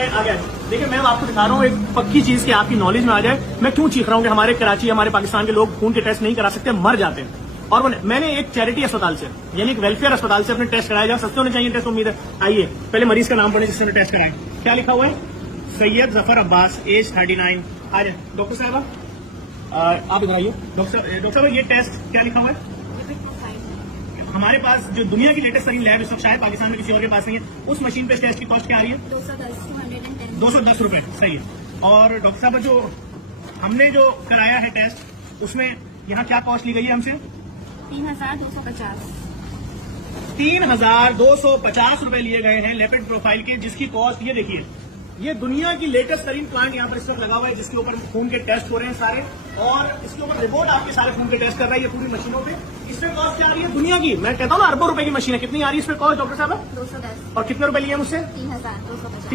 मैं आ गया। देखिए मैं आपको दिखा रहा हूँ एक पक्की चीज की आपकी नॉलेज में आ जाए। मैं क्यों चीख रहा हूँ कि हमारे कराची हमारे पाकिस्तान के लोग खून के टेस्ट नहीं करा सकते, मर जाते हैं। और मैंने एक चैरिटी अस्पताल से यानी एक वेलफेयर अस्पताल से अपने टेस्ट कराया जाए। सस्ते होने चाहिए टेस्ट, उम्मीद है। आइए पहले मरीज का नाम पढ़े जिसने टेस्ट कराए। क्या लिखा हुआ है? सैयद जफर अब्बास, एज 39। आ जाए डॉक्टर साहब, आप इधर आइए। डॉक्टर साहब ये टेस्ट क्या लिखा हुआ है? हमारे पास जो दुनिया की लेटेस्ट तरीन लैब इस वक्त शायद पाकिस्तान में किसी और के पास नहीं है। उस मशीन पे टेस्ट की कॉस्ट क्या आ रही है? 210 रुपए। सही है। और डॉक्टर साहब जो हमने जो कराया है टेस्ट, उसमें यहाँ क्या कॉस्ट ली गई है हमसे? 3250। 3250 रुपए लिए गए हैं लैपिड प्रोफाइल के, जिसकी कॉस्ट ये देखिए। ये दुनिया की लेटेस्ट तरीन प्लांट यहाँ पर इस वक्त लगा हुआ है, जिसके ऊपर खून के टेस्ट हो रहे हैं सारे, और इसके ऊपर रिपोर्ट आपके सारे खून के टेस्ट कर रहा है ये पूरी मशीनों पे। इसमें कॉस्ट क्या आ रही है? दुनिया की, मैं कहता हूँ ना, अरबों रुपए की मशीन है। कितनी आ रही है इसमें कॉस्ट डॉक्टर साहब? 210। और कितने रुपए लिए मुझसे? 3250।